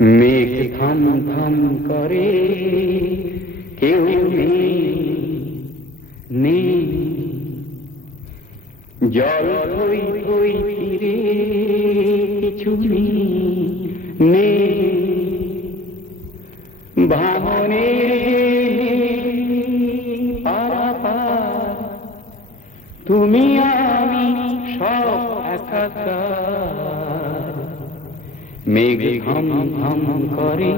মেঘ থাম থাম করে কেউ নেই। জল থই থই ফিরে কিছু নেই। পারাপার তুমি আমি সব একাকার। মেঘ ঘম ঘম করে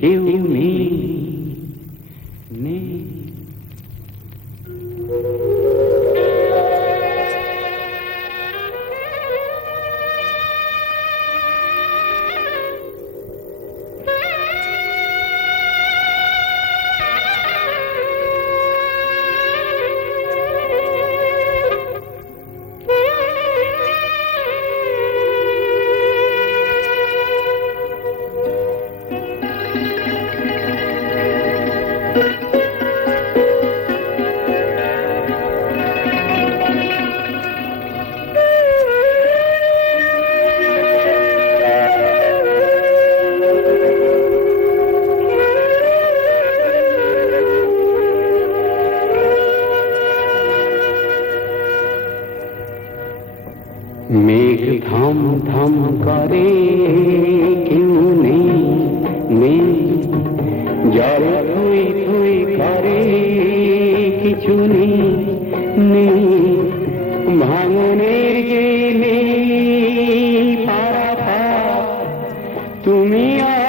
কেউ নেই। নেই। মেঘ থাম থাম করে কেউ নেই নেই যারা থুই তুই করে কিছু নেই নেই। ভাঙনের যে নেই তুমি আর